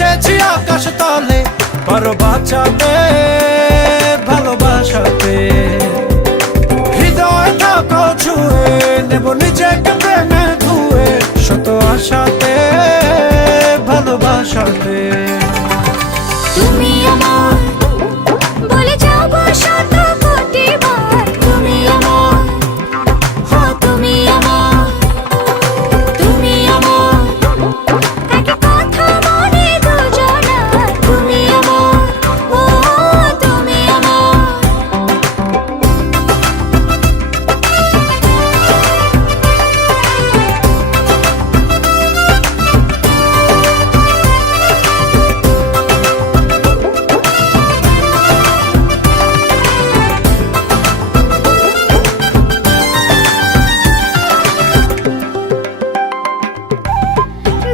এসেছি আকাশ তলে, পারো বাঁচাতে ভালোবাসাতে। হৃদয় থাকো ছুঁয়ে, নেব নিজেকে প্রেমে ধুয়ে, শত আশাতে ভালোবাসাতে। তুমি আমার বলে যাবো শত কোটি বার, তুমি আমার, হ্যাঁ তুমি আমার, তুমি আমার, একই কথা মনে দুজনার, তুমি আমার, ও তুমি আমার।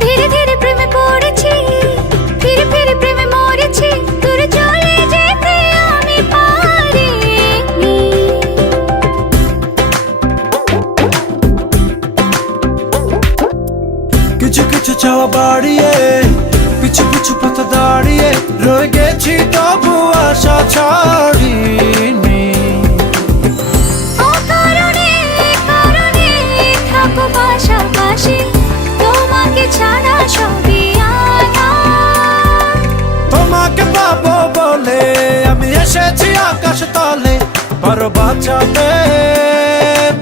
ধীরে ধীরে প্রেমে পড়েছি, ফিরে ফিরে প্রেমে মরেছি, দূরে চলে যেতে আমি পারিনি। কিছু কিছু চাওয়া বাড়িয়ে, পিছু পিছু পথ দাঁড়িয়ে, রয়ে গেছি তবু আশা ছাড়িনি। অকারণে কারণে থাকো পাশাপাশি, তোমাকে ছাড়া সবই আঁধার। তোমাকে পাবো বলে আমি এসেছি আকাশ তলে, পারো বাঁচাতে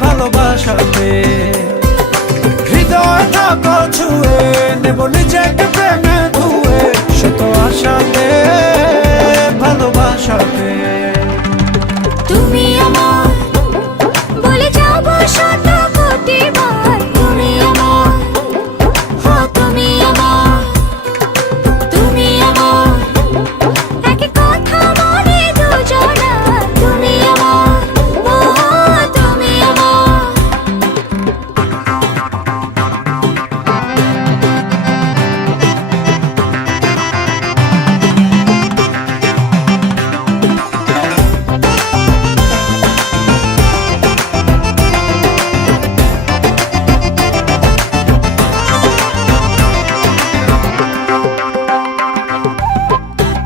ভালোবাসাতে। হৃদয় থাকো ছুঁয়ে, নেব নিজেকে প্রেমে ধুয়ে, শত আশাতে ভালোবাসাতে। তুমি আমার বলে যাবো শত কোটি বার, তুমি আমার, হ্যাঁ তুমি আমার, তুমি আমার, একই কথা মনে দুজনার, তুমি আমার, ও তুমি আমার।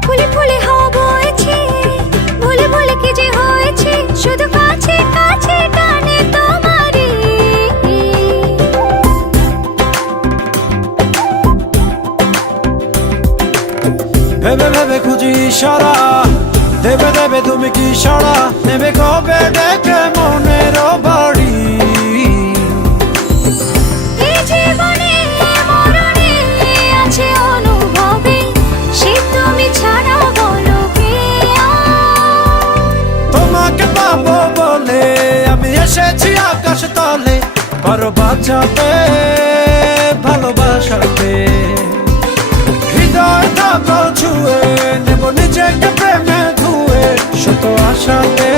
ফুলে ফুলে হাওয়া বইছে, ভুলে ভুলে কি যে হয়েছে, শুধু কাছে কাছে টানে তোমারই। ভেবে ভেবে খুঁজি ইশারা, দেবে দেবে তুমি কি সাড়া, নেবে কবে দেখে মনের বাড়ি। এই জীবনে মরণে আছে অনুভবে, সে তুমি ছাড়া বলো কে আর। তোমাকে পাবো বলে আমি এসেছি আকাশ তলে, পারো বাঁচাতে ভালোবাসাতে। হৃদয় থাকো ছুঁয়ে, নেব নিজেকে প্রেমে ধুয়ে, শত আশাতে